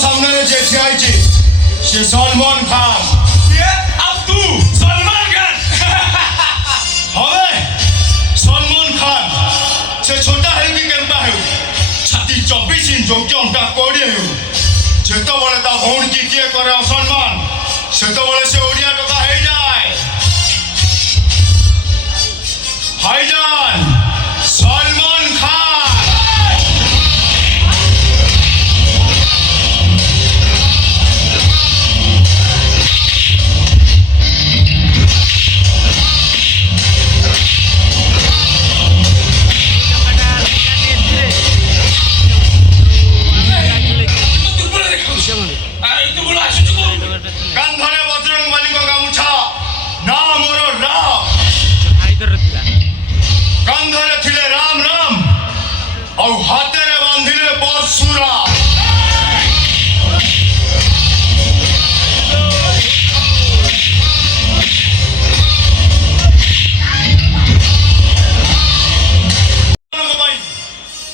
सामने जे ठियाइछे से सलमान खान। अब तू सलमान खान हवे सलमान खान से छोटा है कि केनता है छाती 24 इंच जोंटा कोड़ी है जेतो बळे ता भौण की किए करे असम्मान सेतो बळे से ओडिया टका हे जाय भाईजान सलमान खान। कांधरे बजरंग बली को गामुछा ना मोर राम कांधरे थिले राम राम और हाथेरे बांधिले परशुराम।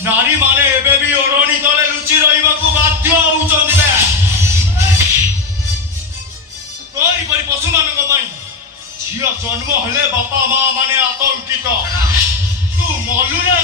नारी माने एबे भी ओढ़णी तले लुचि रहिबाकू बाध्य होउछन्ति बे तोरी परि पशु मानक पई झियो जन्म हेले बापा मां माने आतंकित तू मलु रे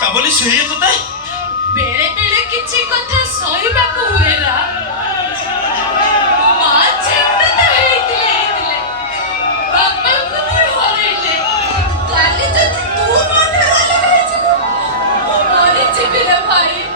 छा बोली सही तो ते बेले बेले किछि कथा सहीबाकू हुएला मां चेता त हेइतिले बापा को भी हरेले काली जति तू माने रहले छिनु मोरे जीविले भाई